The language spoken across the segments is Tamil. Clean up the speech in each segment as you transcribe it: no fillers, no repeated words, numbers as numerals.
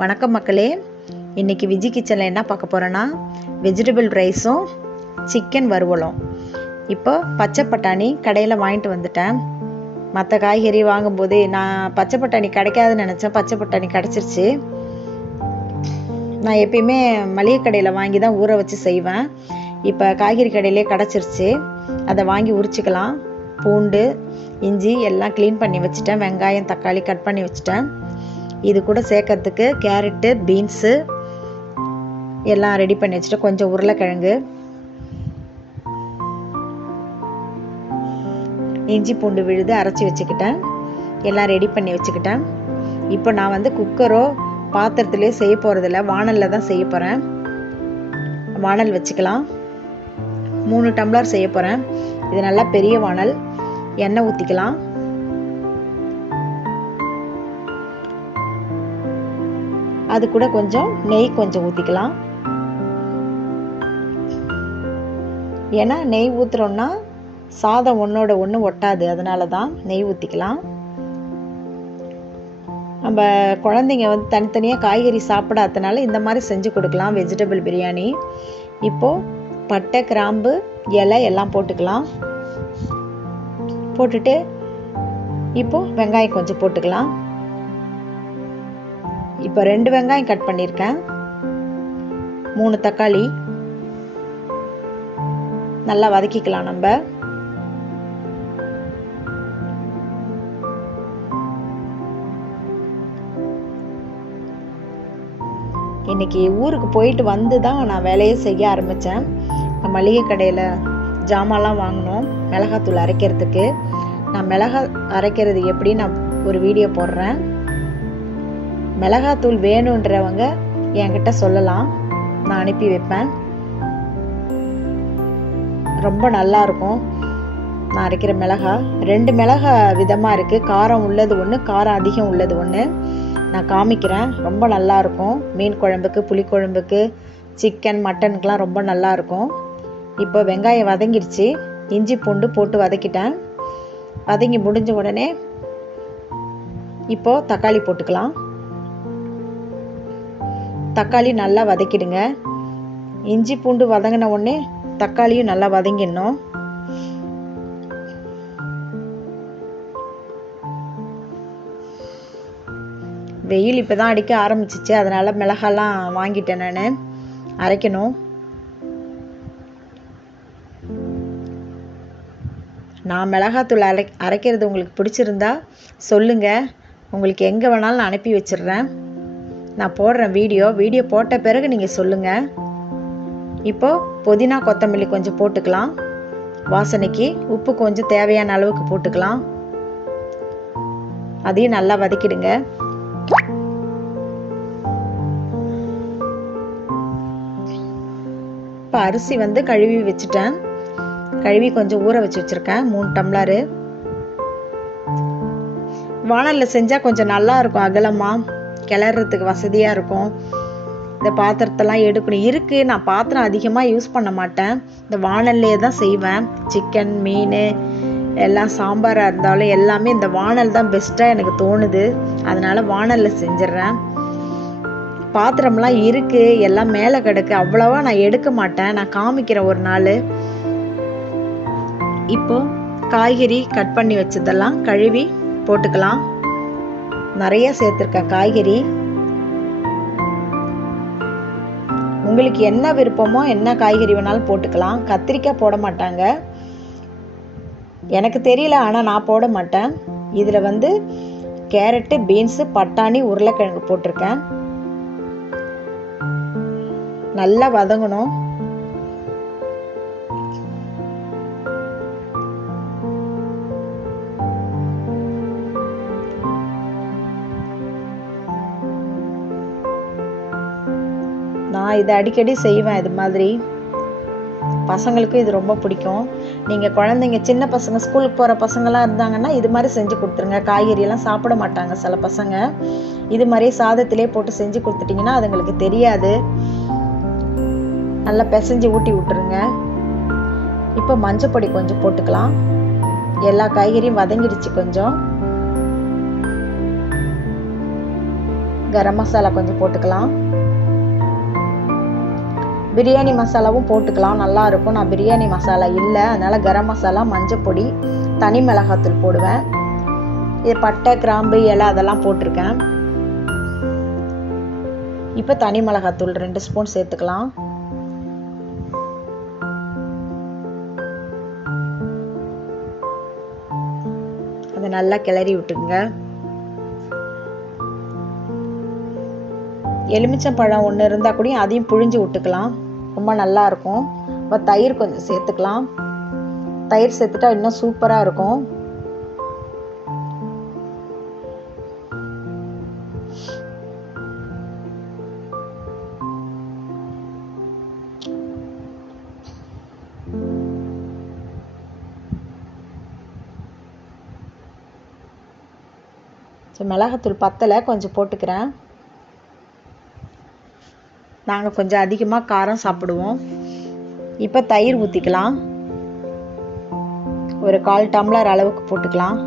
வணக்கம் மக்களே. இன்றைக்கி விஜி கிச்சனில் என்ன பார்க்க போகிறேன்னா வெஜிடபிள் ரைஸும் சிக்கன் வறுவலும். இப்போ பச்சை பட்டாணி கடையில் வாங்கிட்டு வந்துட்டேன். மற்ற காய்கறி வாங்கும்போது நான் பச்சை பட்டாணி கிடைக்காதுன்னு நினச்சேன். பச்சை பட்டாணி கிடச்சிருச்சு. நான் எப்பயுமே மளிகை கடையில் வாங்கி தான் ஊற வச்சு செய்வேன். இப்போ காய்கறி கடையிலே கிடச்சிருச்சு. அதை வாங்கி உரிச்சிக்கலாம். பூண்டு, இஞ்சி எல்லாம் க்ளீன் பண்ணி வச்சுட்டேன். வெங்காயம், தக்காளி கட் பண்ணி வச்சுட்டேன். இது கூட சேர்க்கறதுக்கு கேரட்டு, பீன்ஸு எல்லாம் ரெடி பண்ணி வச்சுட்டு கொஞ்சம் உருளைக்கிழங்கு, இஞ்சி பூண்டு விழுது அரைச்சி வச்சுக்கிட்டேன். எல்லாம் ரெடி பண்ணி வச்சுக்கிட்டேன். இப்போ நான் குக்கரோ பாத்திரத்துலேயே செய்ய போகிறதில்ல, வாணலில் தான் செய்ய போகிறேன். வாணல் வச்சுக்கலாம். 3 டம்ளர் செய்ய போகிறேன். இது நல்லா பெரிய வாணல். எண்ணெய் ஊற்றிக்கலாம். அது கூட கொஞ்சம் நெய் கொஞ்சம் ஊற்றிக்கலாம். ஏன்னா நெய் ஊற்றுறோன்னா சாதம் ஒன்றோட ஒன்று ஒட்டாது, அதனால தான் நெய் ஊற்றிக்கலாம். நம்ம குழந்தைங்க தனித்தனியாக காய்கறி சாப்பிடாதனால இந்த மாதிரி செஞ்சு கொடுக்கலாம் வெஜிடபிள் பிரியாணி. இப்போது பட்டை, கிராம்பு, இலை எல்லாம் போட்டுக்கலாம். போட்டுட்டு இப்போது வெங்காயம் கொஞ்சம் போட்டுக்கலாம். இப்போ 2 வெங்காயம் கட் பண்ணியிருக்கேன். 3 தக்காளி நல்லா வதக்கிக்கலாம். நம்ம இன்னைக்கு ஊருக்கு போயிட்டு வந்து தான் நான் வேலையை செய்ய ஆரம்பித்தேன். மளிகை கடையில் ஜாமான்லாம் வாங்கினோம் மிளகாத்தூள் அரைக்கிறதுக்கு. நான் மிளகாய் அரைக்கிறது எப்படி நான் ஒரு வீடியோ போடுறேன். மிளகாத்தூள் வேணுன்றவங்க என்கிட்ட சொல்லலாம், நான் அனுப்பி வைப்பேன். ரொம்ப நல்லா இருக்கும் நான் அரைக்கிற மிளகாய். 2 மிளகாய் விதமாக இருக்குது. காரம் உள்ளது ஒன்று, காரம் அதிகம் உள்ளது ஒன்று. நான் காமிக்கிறேன். ரொம்ப நல்லா இருக்கும். மீன் குழம்புக்கு, புளிக்குழம்புக்கு, சிக்கன், மட்டனுக்கெலாம் ரொம்ப நல்லா இருக்கும். இப்போ வெங்காயம் வதங்கிடுச்சு. இஞ்சி பூண்டு போட்டு வதக்கிட்டேன். வதங்கி முடிஞ்ச உடனே இப்போது தக்காளி போட்டுக்கலாம். தக்காளி நல்லா வதக்கிடுங்க. இஞ்சி பூண்டு வதங்கின உடனே தக்காளியும் நல்லா வதங்கிடணும். வெயில் இப்போ தான் அடிக்க ஆரம்பிச்சிச்சு, அதனால் மிளகாலாம் வாங்கிட்டேன். நான் அரைக்கணும். நான் மிளகாத்தூள் அரைக்கிறது உங்களுக்கு பிடிச்சிருந்தா சொல்லுங்கள். உங்களுக்கு எங்கே வேணாலும் நான் அனுப்பி வச்சிடுறேன். நான் போடுறேன் வீடியோ போட்ட பிறகு நீங்கள் சொல்லுங்கள். இப்போது புதினா, கொத்தமல்லி கொஞ்சம் போட்டுக்கலாம். வாசனைக்கு உப்பு கொஞ்சம் தேவையான அளவுக்கு போட்டுக்கலாம். அதையும் நல்லா வதக்கிடுங்க. இப்போ அரிசி கழுவி வச்சுட்டேன். கழுவி கொஞ்சம் ஊற வச்சு வச்சுருக்கேன். 3 டம்ளரு. வாணலில் செஞ்சால் கொஞ்சம் நல்லா இருக்கும். அகலமாக கிளறதுக்கு வசதியாக இருக்கும். இந்த பாத்திரத்தெல்லாம் எடுக்கணும் இருக்குது. நான் பாத்திரம் அதிகமாக யூஸ் பண்ண மாட்டேன். இந்த வாணல்லே தான் செய்வேன். சிக்கன், மீன் எல்லாம், சாம்பாராக இருந்தாலும் எல்லாமே இந்த வாணல் தான் பெஸ்ட்டாக எனக்கு தோணுது. அதனால் வாணலில் செஞ்சிட்றேன். பாத்திரம்லாம் இருக்குது, எல்லாம் மேலே கிடக்கு. அவ்வளோவா நான் எடுக்க மாட்டேன். நான் காமிக்கிறேன் ஒரு நாள். இப்போது காய்கறி கட் பண்ணி வச்சதெல்லாம் கழுவி போட்டுக்கலாம். நிறைய சேர்த்துருக்கேன் காய்கறி. உங்களுக்கு என்ன விருப்பமோ என்ன காய்கறி வேணாலும் போட்டுக்கலாம். கத்திரிக்காய் போட மாட்டாங்க, எனக்கு தெரியல, ஆனால் நான் போட மாட்டேன். இதில் கேரட்டு, பீன்ஸு, பட்டாணி, உருளைக்கிழங்கு போட்டிருக்கேன். நல்லா வதங்கணும். நான் இதை அடிக்கடி செய்வேன். இது மாதிரி பசங்களுக்கும் இது ரொம்ப பிடிக்கும். நீங்கள் குழந்தைங்க, சின்ன பசங்க, ஸ்கூலுக்கு போகிற பசங்களாம் இருந்தாங்கன்னா இது மாதிரி செஞ்சு கொடுத்துருங்க. காய்கறியெல்லாம் சாப்பிட மாட்டாங்க சில பசங்க. இது மாதிரி சாதத்திலே போட்டு செஞ்சு கொடுத்துட்டிங்கன்னா அதுங்களுக்கு தெரியாது. நல்லா பிசைஞ்சு ஊட்டி விட்டுருங்க. இப்போ மஞ்சப்பொடி கொஞ்சம் போட்டுக்கலாம். எல்லா காய்கறியும் வதங்கிடுச்சு கொஞ்சம். கரம் மசாலா கொஞ்சம் போட்டுக்கலாம். பிரியாணி மசாலாவும் போட்டுக்கலாம், நல்லா இருக்கும். நான் பிரியாணி மசாலா இல்லை, அதனால கரம் மசாலா, மஞ்சள் பொடி, தனி மிளகாத்தூள் போடுவேன். இது பட்டை, கிராம்பு, இலை அதெல்லாம் போட்டிருக்கேன். இப்போ தனி மிளகாத்தூள் 2 ஸ்பூன் சேர்த்துக்கலாம். அதை நல்லா கிளறி விட்டுங்க. எலுமிச்சம்பழம் ஒன்று இருந்தால் கூட அதையும் புழிஞ்சு விட்டுக்கலாம், ரொம்ப நல்லா இருக்கும். இப்போ தயிர் கொஞ்சம் சேர்த்துக்கலாம். தயிர் சேர்த்துட்டா இன்னும் சூப்பராக இருக்கும். மிளகாத்தூள் பத்தலை, கொஞ்சம் போட்டுக்கிறேன். நாங்கள் கொஞ்சம் அதிகமாக காரம் சாப்பிடுவோம். இப்போ தயிர் ஊற்றிக்கலாம். ஒரு 1/4 டம்ளர் அளவுக்கு போட்டுக்கலாம்.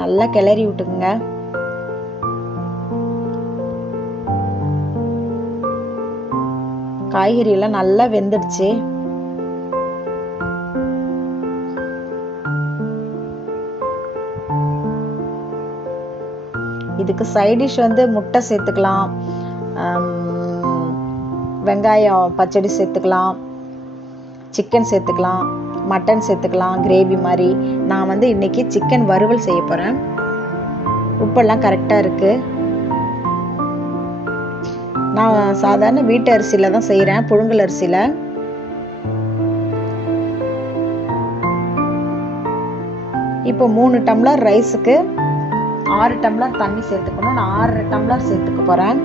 நல்லா கிளறி விட்டுக்குங்க. காய்கறி எல்லாம் நல்லா வெந்துடுச்சு. இதுக்கு சைட் டிஷ் வந்து முட்டை சேர்த்துக்கலாம், வெங்காயம் பச்சடி சேர்த்துக்கலாம், சிக்கன் சேர்த்துக்கலாம், மட்டன் சேர்த்துக்கலாம், கிரேவி மாதிரி. நான் வந்து இன்னைக்கு சிக்கன் வறுவல் செய்ய போகிறேன். உப்பெல்லாம் கரெக்டாக இருக்குது. நான் சாதாரண வீட்டு அரிசியில் தான் செய்கிறேன், புழுங்கல் அரிசியில். இப்போ 3 டம்ளர் ரைஸுக்கு 6 டம்ளர் தண்ணி சேர்த்துக்கணும். நான் 6 டம்ளர் சேர்த்துக்க போகிறேன்.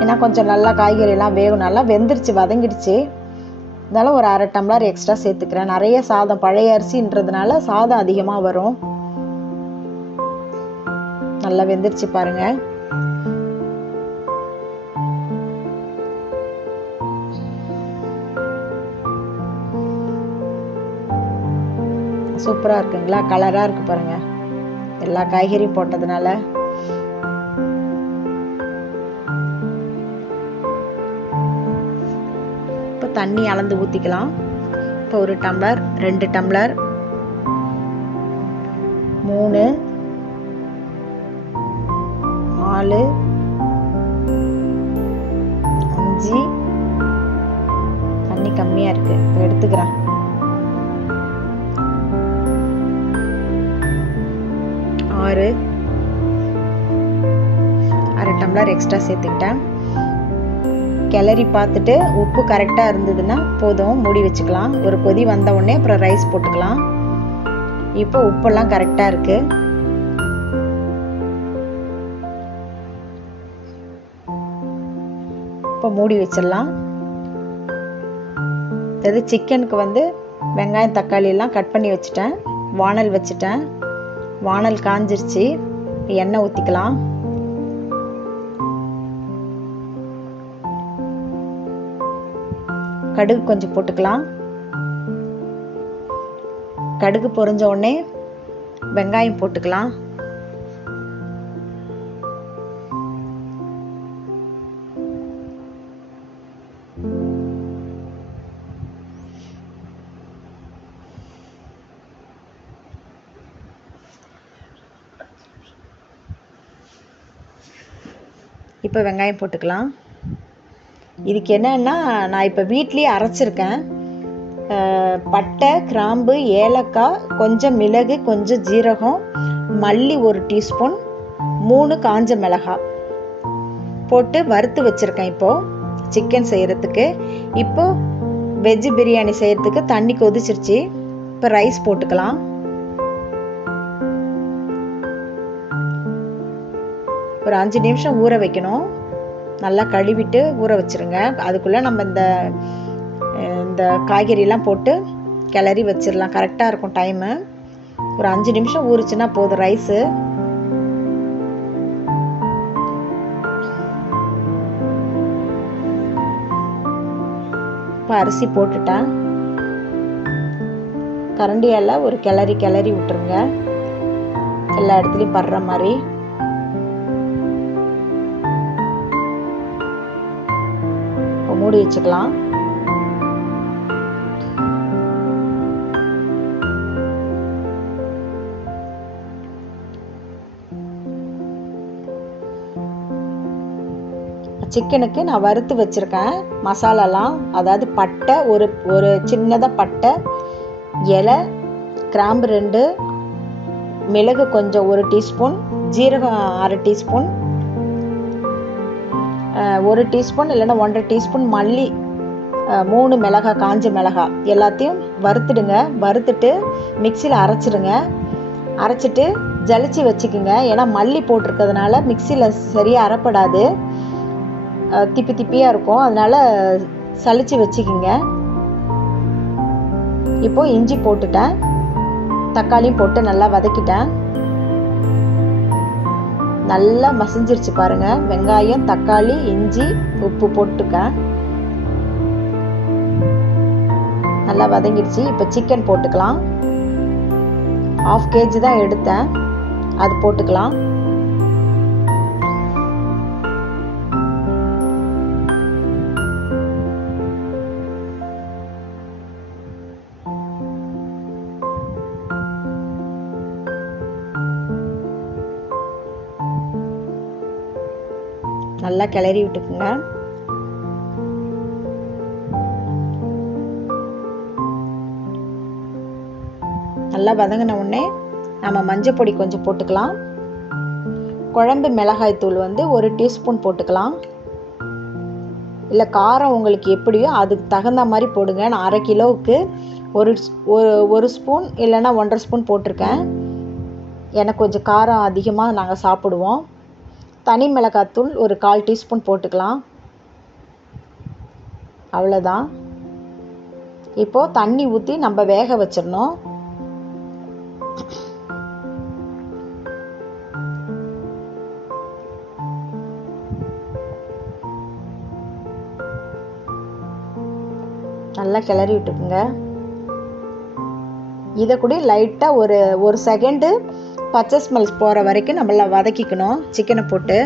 ஏன்னா கொஞ்சம் நல்லா காய்கறி எல்லாம் வேகும், நல்லா வெந்துருச்சு, வதங்கிடுச்சு. அதனால ஒரு 1/2 டம்ளர் எக்ஸ்ட்ரா சேர்த்துக்கிறேன். நிறைய சாதம், பழைய அரிசின்றதுனால சாதம் அதிகமாக வரும். நல்லா வெந்துருச்சு பாருங்க. சூப்பராக இருக்குங்களா, கலராக இருக்கு பாருங்க, எல்லா காய்கறியும் போட்டதுனால. இப்போ தண்ணி அளந்து ஊற்றிக்கலாம். இப்போ 1 டம்ளர், 2 டம்ளர், 3, 4, 5. தண்ணி கம்மியாக இருக்கு, இப்போ எடுத்துக்கிறேன். 6, 1/2 டம்ளர் எக்ஸ்ட்ரா சேர்த்துக்கிட்டேன். கிளறி பார்த்துட்டு உப்பு கரெக்டாக இருந்ததுன்னா போதும், மூடி வச்சுக்கலாம். ஒரு கொதி வந்த உடனே அப்புறம் ரைஸ் போட்டுக்கலாம். இப்போ உப்பெல்லாம் கரெக்டாக இருக்கு. இப்போ மூடி வச்சிடலாம். இது சிக்கனுக்கு வந்து வெங்காயம், தக்காளி எல்லாம் கட் பண்ணி வச்சுட்டேன். வானல் வச்சுட்டேன். வானல் காஞ்சிருச்சு. எண்ணெய் ஊற்றிக்கலாம். கடுகு கொஞ்சம் போட்டுக்கலாம். கடுகு பொரிஞ்ச உடனே வெங்காயம் போட்டுக்கலாம். இப்போ வெங்காயம் போட்டுக்கலாம். இதுக்கு என்னன்னா, நான் இப்போ வீட்லேயே அரைச்சிருக்கேன். பட்டை, கிராம்பு, ஏலக்காய், கொஞ்சம் மிளகு, கொஞ்சம் ஜீரகம், மல்லி 1 டீஸ்பூன், 3 காஞ்ச மிளகாய் போட்டு வறுத்து வச்சுருக்கேன். இப்போது சிக்கன் செய்கிறதுக்கு. இப்போது வெஜ் பிரியாணி செய்கிறதுக்கு தண்ணி கொதிச்சிருச்சு. இப்போ ரைஸ் போட்டுக்கலாம். ஒரு 5 நிமிஷம் ஊற வைக்கணும். நல்லா கழுவிட்டு ஊற வச்சுருங்க. அதுக்குள்ளே நம்ம இந்த காய்கறியெல்லாம் போட்டு கிளறி வச்சிடலாம். கரெக்டாக இருக்கும் டைமு. ஒரு 5 நிமிஷம் ஊறிச்சுன்னா போதும் ரைஸு. இப்போ அரிசி போட்டுட்டேன். கரண்டியால் ஒரு கிளறி விட்டுருங்க, எல்லா இடத்துலையும் படுற மாதிரி. மூடி வச்சுக்கலாம். சிக்கனுக்கு நான் வறுத்து வச்சிருக்கேன் மசாலாலாம், அதாவது பட்டை ஒரு சின்னதாக பட்டை, இலை, கிராம்பு 2, மிளகு கொஞ்சம் 1 டீஸ்பூன், ஜீரகம் 1/2 டீஸ்பூன், 1 டீஸ்பூன் இல்லைன்னா 1.5 டீஸ்பூன் மல்லி, 3 மிளகாய், காஞ்ச மிளகாய் எல்லாத்தையும் வறுத்துடுங்க. வறுத்துட்டு மிக்சியில் அரைச்சிடுங்க. அரைச்சிட்டு ஜலிச்சு வச்சுக்குங்க. ஏன்னா மல்லி போட்டிருக்கிறதுனால மிக்சியில் சரியாக அரைப்படாது, திப்பி திப்பியாக இருக்கும், அதனால சலிச்சு வச்சுக்கிங்க. இப்போ இஞ்சி போட்டுட்டேன், தக்காளியும் போட்டு நல்லா வதக்கிட்டேன். நல்லா மசிஞ்சிருச்சு பாருங்க. வெங்காயம், தக்காளி, இஞ்சி, உப்பு போட்டுக்கேன். நல்லா வதங்கிடுச்சு. இப்போ சிக்கன் போட்டுக்கலாம். 1/2 kg தான் எடுத்தேன், அது போட்டுக்கலாம். நல்லா கிளறி விட்டுக்குங்க. நல்லா வதங்கின உடனே நம்ம மஞ்சள் பொடி கொஞ்சம் போட்டுக்கலாம். குழம்பு மிளகாய் தூள் 1 டீஸ்பூன் போட்டுக்கலாம். இல்லை காரம் உங்களுக்கு எப்படியோ அதுக்கு தகுந்த மாதிரி போடுங்க. நான் 1/2 கிலோவுக்கு ஒரு ஸ்பூன் இல்லைன்னா 1.5 ஸ்பூன் போட்டிருக்கேன். எனக்கு கொஞ்சம் காரம் அதிகமாக நாங்கள் சாப்பிடுவோம். தனி மிளகாத்தூள் ஒரு 1/4 டீஸ்பூன் போட்டுக்கலாம். அவ்வளோதான். இப்போது தண்ணி ஊற்றி நம்ம வேக வச்சிடணும். நல்லா கிளறி விட்டுக்குங்க. இதை கூட லைட்டாக ஒரு செகண்டு பச்சை ஸ்மெல் போகிற வரைக்கும் நம்மள வதக்கிக்கணும். சிக்கனை போட்டு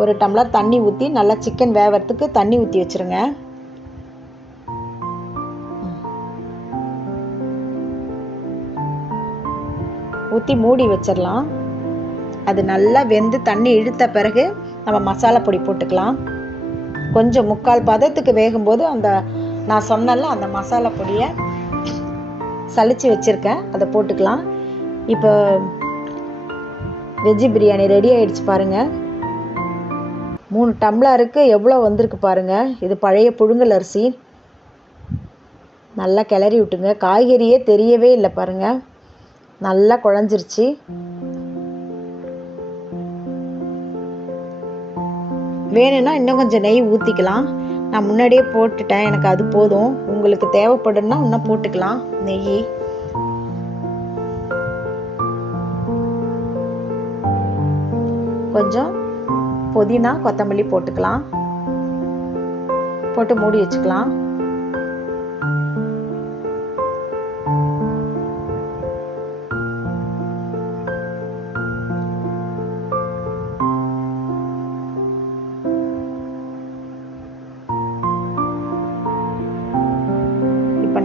ஒரு டம்ளர் தண்ணி ஊற்றி நல்லா சிக்கன் வேவறதுக்கு தண்ணி ஊற்றி வச்சிருங்க. ஊற்றி மூடி வச்சிடலாம். அது நல்லா வெந்து தண்ணி இழுத்த பிறகு நம்ம மசாலா பொடி போட்டுக்கலாம். கொஞ்சம் 3/4 பதத்துக்கு வேகும்போது அந்த நான் சொன்னல அந்த மசாலா பொடியை சலிச்சு வச்சுருக்கேன், அதை போட்டுக்கலாம். இப்போ வெஜ்ஜி பிரியாணி ரெடி ஆயிடுச்சு பாருங்கள். 3 டம்ளருக்கு எவ்வளோ வந்திருக்கு பாருங்கள். இது பழைய புழுங்கல் அரிசி. நல்லா கிளறி விட்டுங்க. காய்கறியே தெரியவே இல்லை பாருங்கள், நல்லா குழஞ்சிருச்சு. வேணும்னா இன்னும் கொஞ்சம் நெய் ஊற்றிக்கலாம். நான் முன்னாடியே போட்டுட்டேன், எனக்கு அது போதும். உங்களுக்கு தேவைப்படுன்னா இன்னும் போட்டுக்கலாம் நெய். கொஞ்சம் புதினா கொத்தமல்லி போட்டுக்கலாம். போட்டு மூடி வச்சுக்கலாம்.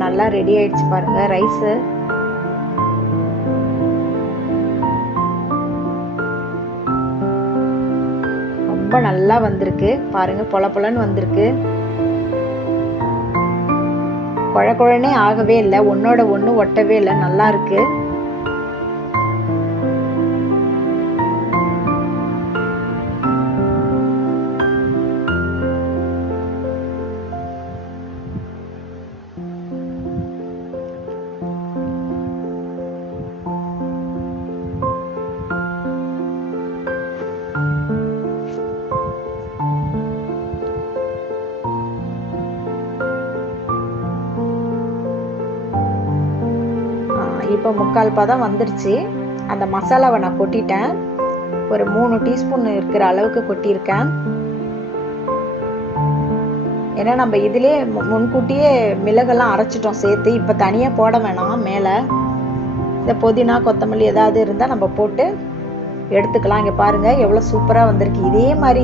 நல்லா ரெடி ஆயிடுச்சு பாருங்க ரைஸ். ரொம்ப நல்லா வந்திருக்கு பாருங்க, பொல பொலன்னு வந்திருக்கு. குழ குழனே ஆகவே இல்லை, ஒன்னோட ஒன்று ஒட்டவே இல்லை, நல்லா இருக்கு. இப்போ 3/4 பதம் வந்துருச்சு. அந்த மசாலாவை நான் கொட்டிட்டேன். ஒரு 3 டீஸ்பூன் இருக்கிற அளவுக்கு கொட்டியிருக்கேன். ஏன்னா நம்ம இதிலே முன்கூட்டியே மிளகெல்லாம் அரைச்சிட்டோம் சேர்த்து. இப்போ தனியாக போட வேணாம். மேலே இந்த புதினா கொத்தமல்லி ஏதாவது இருந்தால் நம்ம போட்டு எடுத்துக்கலாம். இங்கே பாருங்கள் எவ்வளோ சூப்பராக வந்திருக்கு. இதே மாதிரி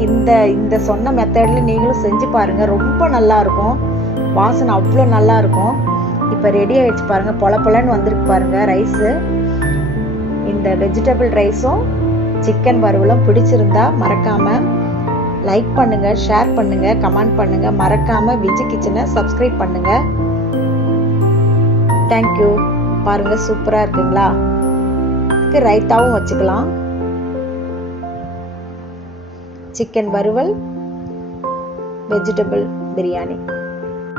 இந்த சொன்ன மெத்தடில் நீங்களும் செஞ்சு பாருங்கள். ரொம்ப நல்லாயிருக்கும். வாசனை அவ்வளோ நல்லாயிருக்கும். இப்போ ரெடி ஆகிடுச்சு பாருங்கள். பொல பொலன்னு வந்திருக்கு பாருங்கள் ரைஸு. இந்த வெஜிடபிள் ரைஸும் சிக்கன் வறுவலும் பிடிச்சிருந்தா மறக்காமல் லைக் பண்ணுங்கள், ஷேர் பண்ணுங்கள், கமெண்ட் பண்ணுங்கள். மறக்காமல் விஜி கிச்சனை சப்ஸ்கிரைப் பண்ணுங்கள். தேங்க்யூ. பாருங்கள் சூப்பராக இருக்குங்களா? ரைத்தாவும் வச்சுக்கலாம். சிக்கன் வறுவல், வெஜிடபிள் பிரியாணி.